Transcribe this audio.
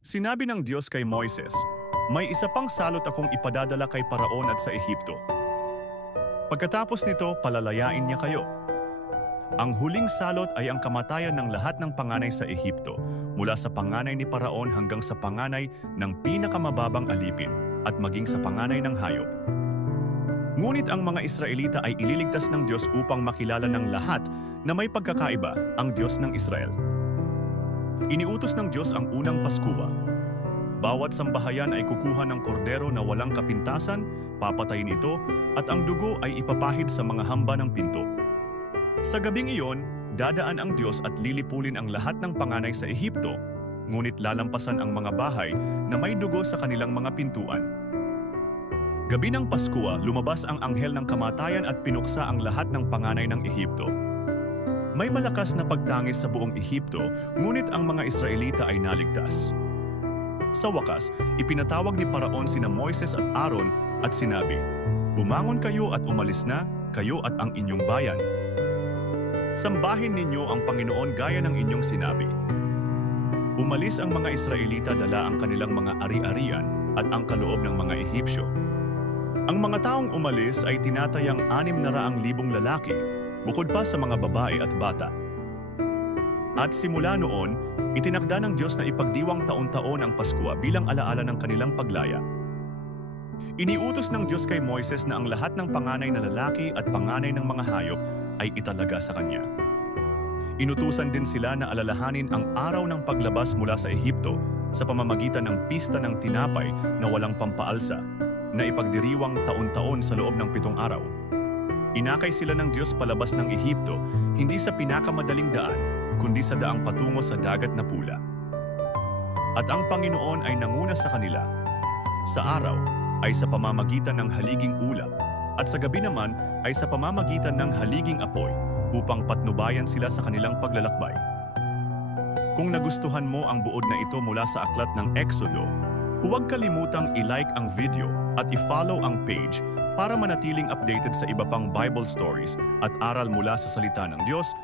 Sinabi ng Diyos kay Moises, "May isa pang salot akong ipadadala kay Paraon at sa Ehipto. Pagkatapos nito, palalayain niya kayo." Ang huling salot ay ang kamatayan ng lahat ng panganay sa Ehipto, mula sa panganay ni Paraon hanggang sa panganay ng pinakamababang alipin at maging sa panganay ng hayop. Ngunit ang mga Israelita ay ililigtas ng Diyos upang makilala ng lahat na may pagkakaiba ang Diyos ng Israel. Iniutos ng Diyos ang unang Paskwa. Bawat sambahayan ay kukuha ng kordero na walang kapintasan, papatayin ito, at ang dugo ay ipapahid sa mga hamba ng pinto. Sa gabing iyon, dadaan ang Diyos at lilipulin ang lahat ng panganay sa Ehipto, ngunit lalampasan ang mga bahay na may dugo sa kanilang mga pintuan. Gabi ng Paskwa, lumabas ang anghel ng kamatayan at pinuksa ang lahat ng panganay ng Ehipto. May malakas na pagtangis sa buong Ehipto, ngunit ang mga Israelita ay naligtas. Sa wakas, ipinatawag ni Paraon sina Moises at Aaron at sinabi, "Bumangon kayo at umalis na, kayo at ang inyong bayan. Sambahin ninyo ang Panginoon gaya ng inyong sinabi." Umalis ang mga Israelita, dala ang kanilang mga ari-arian at ang kaloob ng mga Ehipsyo. Ang mga taong umalis ay tinatayang 600,000 lalaki, bukod pa sa mga babae at bata. At simula noon, itinakda ng Diyos na ipagdiwang taon-taon ang Paskwa bilang alaala ng kanilang paglaya. Iniutos ng Diyos kay Moises na ang lahat ng panganay na lalaki at panganay ng mga hayop ay italaga sa kanya. Inutusan din sila na alalahanin ang araw ng paglabas mula sa Ehipto sa pamamagitan ng pista ng tinapay na walang pampaalsa, na ipagdiriwang taon-taon sa loob ng 7 araw. Inakay sila ng Diyos palabas ng Ehipto, hindi sa pinakamadaling daan, kundi sa daang patungo sa dagat na pula. At ang Panginoon ay nanguna sa kanila. Sa araw ay sa pamamagitan ng haliging ulap, at sa gabi naman ay sa pamamagitan ng haliging apoy, upang patnubayan sila sa kanilang paglalakbay. Kung nagustuhan mo ang buod na ito mula sa aklat ng Exodo, huwag kalimutang i-like ang video at i-follow ang page para manatiling updated sa iba pang Bible stories at aral mula sa salita ng Diyos